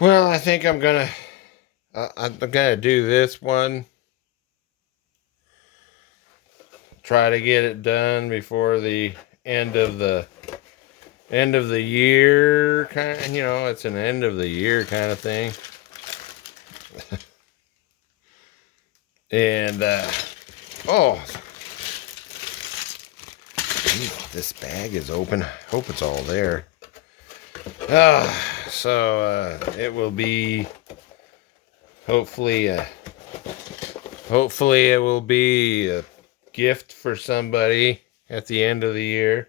Well, I think I'm gonna do this one. Try to get it done before the end of the end of the year kind of, it's an end of the year kind of thing. And oh, this bag is open. Hope it's all there. So it will be hopefully hopefully it will be a gift for somebody at the end of the year.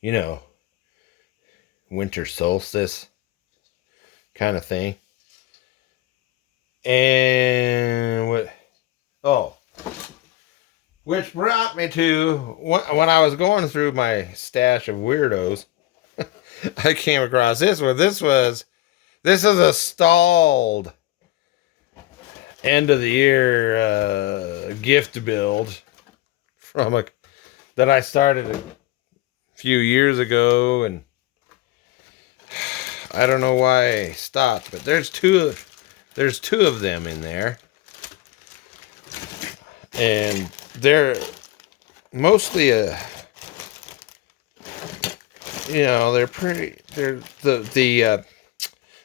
You know, winter solstice kind of thing. And what? Oh, which brought me to when I was going through my stash of weirdos, I came across this one. This is a stalled end of the year gift build from a that I started a few years ago, and I don't know why I stopped, but there's two of them in there, and they're mostly the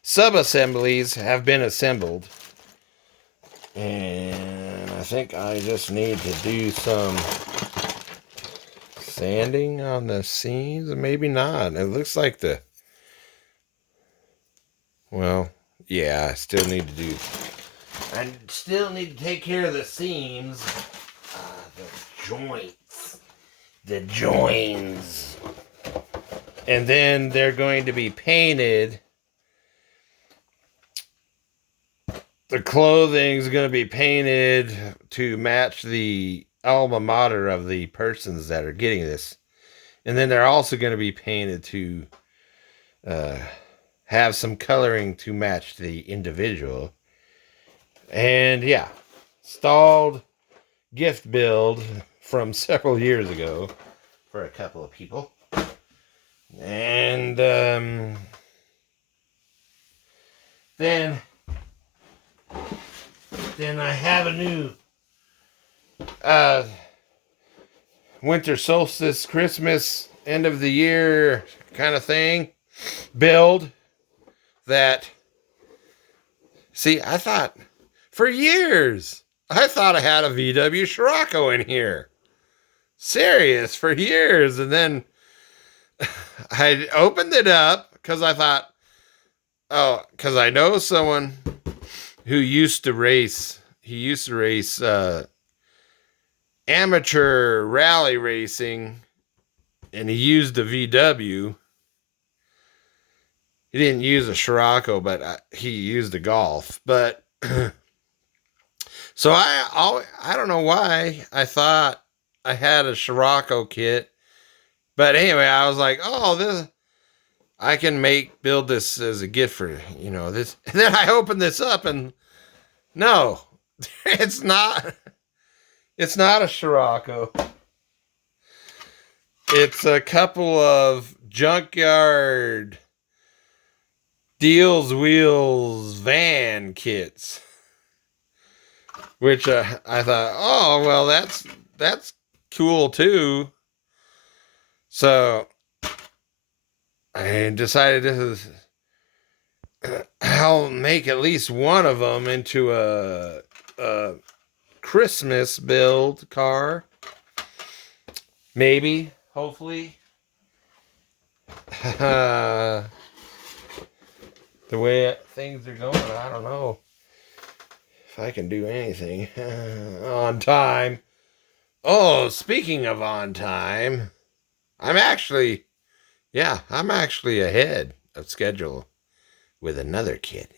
sub assemblies have been assembled, and I think I just need to do some sanding on the seams, and maybe not. It looks like yeah, I still need to take care of the seams, the joins, and then they're going to be painted. The clothing's going to be painted to match the alma mater of the persons that are getting this. And then they're also going to be painted to have some coloring to match the individual. And yeah, stalled gift build from several years ago for a couple of people. And then I have a new winter solstice, Christmas, end of the year kind of thing build that. See, I thought for years, I thought I had a VW Scirocco in here. Serious, for years. And then I opened it up because I thought, because I know someone who used to race. He used to race amateur rally racing, and he used a VW. He didn't use a Scirocco, but he used a Golf. But so I don't know why I thought I had a Scirocco kit, but anyway, I was like, oh, this I can build this as a gift for this. And then I opened this up, and no, it's not. It's not a Scirocco. It's a couple of junkyard Deals Wheels van kits, which I thought, oh well, that's cool too. So I decided I'll make at least one of them into a Christmas build car. Maybe, hopefully. The way things are going, I don't know if I can do anything on time. Oh, speaking of on time, I'm actually ahead of schedule with another kit.